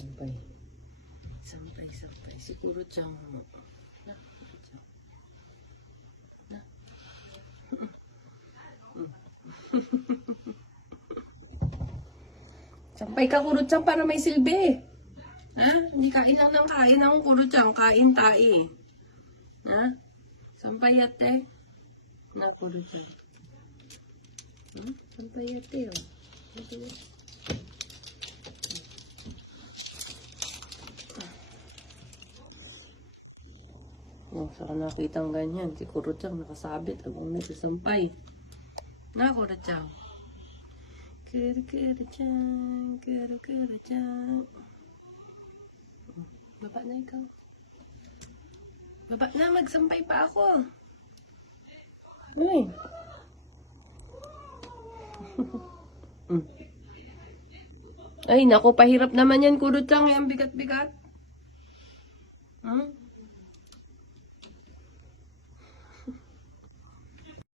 Sampay. Sampay. Si Kuro-chan. Na. Na. Sampay ka, Kuro-chan, para may silbi. Ha? Hindi kain lang ng kain ang Kuro-chan. Kain tae. Ha? Sampay ate. Na, Kuro-chan. Sampay ate, oh. Saka nakitang ganyan. Si Kuro-chan nakasabit habang nagsasampay. Na, Kuro-chan. Kuro-chan. Kuro-chan. Baba na ikaw. Baba na, magsampay pa ako. Uy. Ay, naku, pahirap naman yan, Kuro-chan. Ang bigat-bigat.